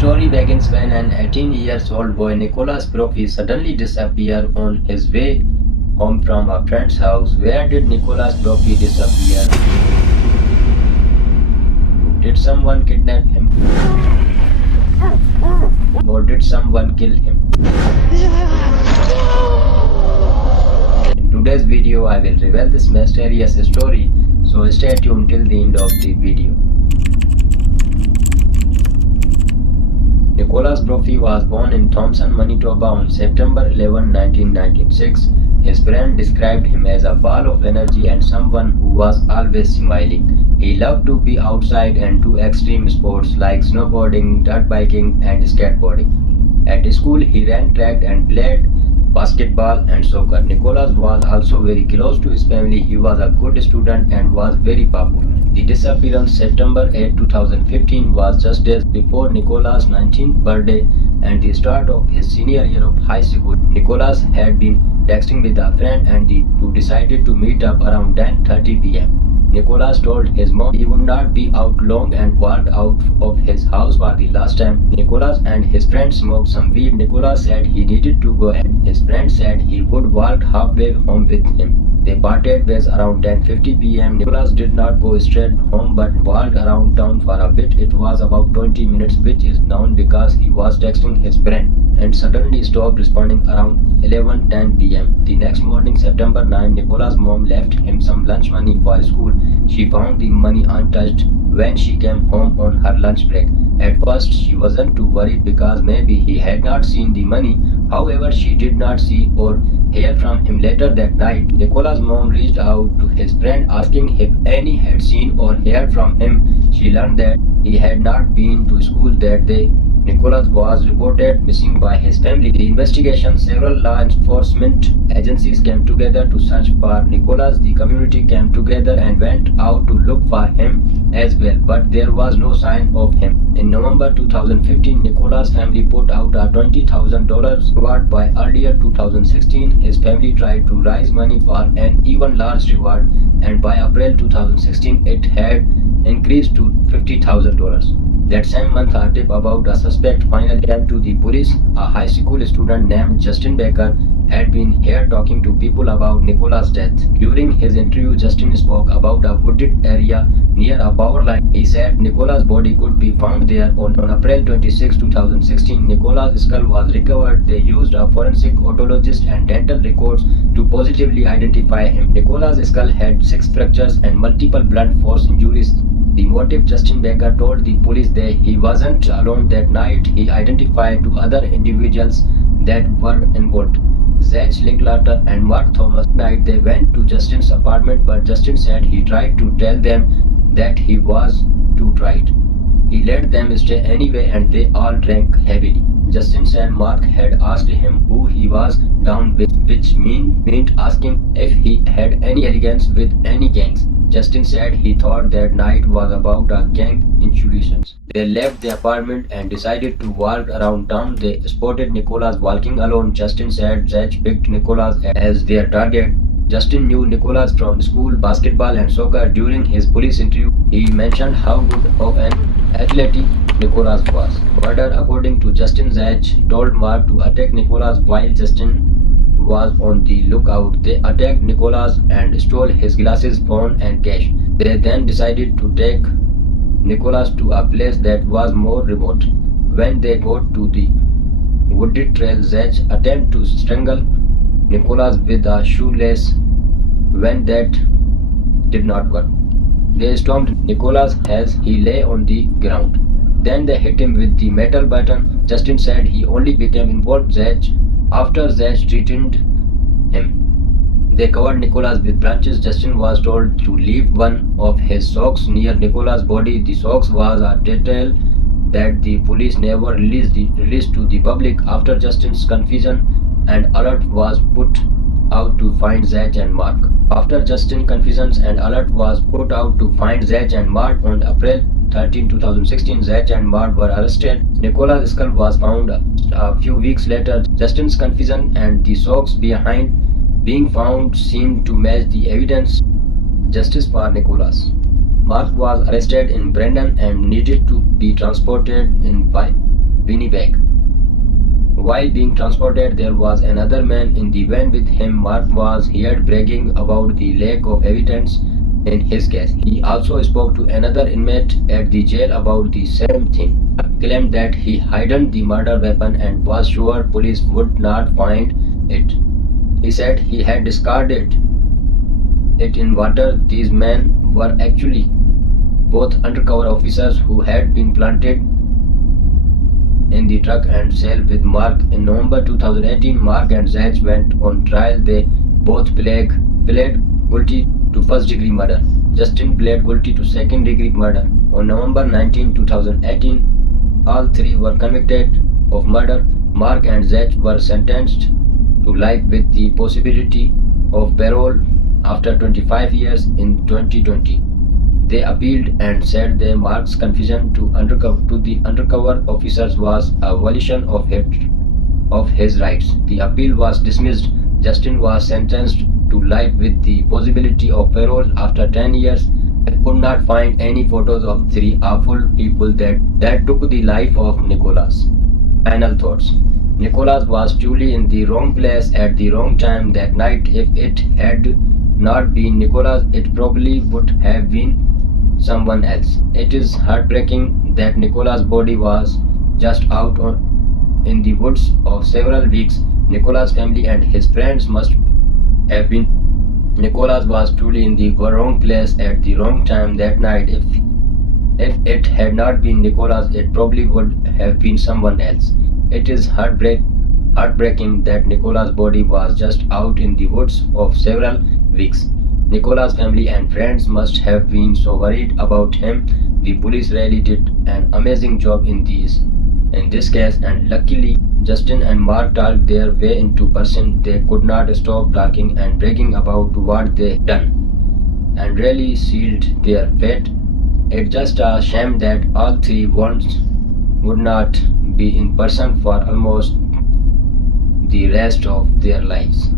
story begins when an 18-year-old boy, Nicholas Brophy, suddenly disappeared on his way home from a friend's house. Where did Nicholas Brophy disappear? Did someone kidnap him? Or did someone kill him? In today's video, I will reveal this mysterious story, so stay tuned till the end of the video. Nicholas Brophy was born in Thompson, Manitoba on September 11, 1996. His friend described him as a ball of energy and someone who was always smiling. He loved to be outside and do extreme sports like snowboarding, dirt biking, and skateboarding. At school, he ran track and played basketball and soccer. Nicholas was also very close to his family. He was a good student and was very popular. The disappearance September 8, 2015 was just days before Nicholas' 19th birthday and the start of his senior year of high school. Nicholas had been texting with a friend and the two decided to meet up around 10:30 p.m. Nicholas told his mom he would not be out long and walked out of his house for the last time. Nicholas and his friend smoked some weed. Nicholas said he needed to go and his friend said he would walk halfway home with him. They parted ways around 10:50 p.m. Nicholas did not go straight home but walked around town for a bit. It was about 20 minutes, which is known because he was texting his friend and suddenly stopped responding around 11:10 p.m. The next morning, September 9, Nicholas' mom left him some lunch money for school. She found the money untouched when she came home on her lunch break. At first, she wasn't too worried because maybe he had not seen the money. However, she did not see or hear from him later that night. Nicholas' mom reached out to his friend asking if any had seen or heard from him. She learned that he had not been to school that day. Nicholas was reported missing by his family. The investigation, several law enforcement agencies came together to search for Nicholas. The community came together and went out to look for him as well, but there was no sign of him. In November 2015, Nicholas' family put out a $20,000 reward. By earlier 2016, his family tried to raise money for an even large reward, and by April 2016, it had increased to $50,000. That same month, a tip about a suspect finally came to the police. A high school student named Justin Baker had been here talking to people about Nicholas' death. During his interview, Justin spoke about a wooded area near a power line. He said Nicholas' body could be found there. On April 26, 2016, Nicholas' skull was recovered. They used a forensic autopsy and dental records to positively identify him. Nicholas' skull had 6 fractures and multiple blunt force injuries. The motive, Justin Baker told the police that he wasn't alone that night. He identified 2 other individuals that were involved, 𝐓𝐢𝐭𝐥𝐞, Linklater, and Mark Thomas. Night they went to Justin's apartment, but Justin said he tried to tell them that he was too tired. He let them stay anyway and they all drank heavily. Justin said Mark had asked him who he was down with, which meant asking if he had any allegiance with any gangs. Justin said he thought that night was about a gang insurrections. They left the apartment and decided to walk around town. They spotted Nicholas walking alone. Justin said 𝐓𝐢𝐭𝐥𝐞 picked Nicholas as their target. Justin knew Nicholas from school, basketball and soccer. During his police interview, he mentioned how good of an athlete Nicholas was. Murder, according to Justin, 𝐓𝐢𝐭𝐥𝐞 told Mark to attack Nicholas while Justin was on the lookout. They attacked Nicholas and stole his glasses, phone and cash. They then decided to take Nicholas to a place that was more remote. When they got to the wooded trail, 𝐓𝐢𝐭𝐥𝐞 attempted to strangle Nicholas with a shoelace. When that did not work, they stormed Nicholas as he lay on the ground. Then they hit him with the metal baton. Justin said he only became involved 𝐓𝐢𝐭𝐥𝐞 after 𝐓𝐢𝐭𝐥𝐞 threatened him. They covered Nicholas with branches. Justin was told to leave one of his socks near Nicholas' body. The socks was a detail that the police never released to the public. After Justin's confusion, an alert was put out to find 𝐓𝐢𝐿 and Mark. After Justin's confusion, an alert was put out to find 𝐓𝐢𝐿 and Mark. On April 13, 2016, 𝐓𝐢𝐿 and Mark were arrested. Nicholas' skull was found a few weeks later. Justin's confusion and the socks being found seemed to match the evidence. Justice for Nicholas. Mark was arrested in Brandon and needed to be transported in by Winnipeg. While being transported, there was another man in the van with him. Mark was heard bragging about the lack of evidence in his case. He also spoke to another inmate at the jail about the same thing. Mark claimed that he hidden the murder weapon and was sure police would not find it. He said he had discarded it in water. These men were actually both undercover officers who had been planted in the truck and cell with Mark. In November 2018, Mark and 𝐓𝐢𝐭𝐥𝐞 went on trial. They both pled guilty to first-degree murder. Justin pled guilty to second-degree murder. On November 19, 2018, all three were convicted of murder. Mark and 𝐓𝐢𝐭𝐥𝐞 were sentenced to life with the possibility of parole after 25 years in 2020. They appealed and said that Mark's confession to the undercover officers was a violation of his rights. The appeal was dismissed. Justin was sentenced to life with the possibility of parole after 10 years. I could not find any photos of three awful people that took the life of Nicholas. Final thoughts. Nicholas was truly in the wrong place at the wrong time that night. If it had not been Nicholas, it probably would have been someone else. It is heartbreaking that Nicholas' body was just out in the woods of several weeks. Nicholas' family and his friends must have been. Nicholas was truly in the wrong place at the wrong time that night. If it had not been Nicholas, it probably would have been someone else. It is heartbreaking that Nicholas' body was just out in the woods of several weeks. Nicholas' family and friends must have been so worried about him. The police really did an amazing job in this case, and luckily Justin and Mark talked their way into person. They could not stop talking and bragging about what they had done and really sealed their fate. It's just a shame that all three would not be in person for almost the rest of their lives.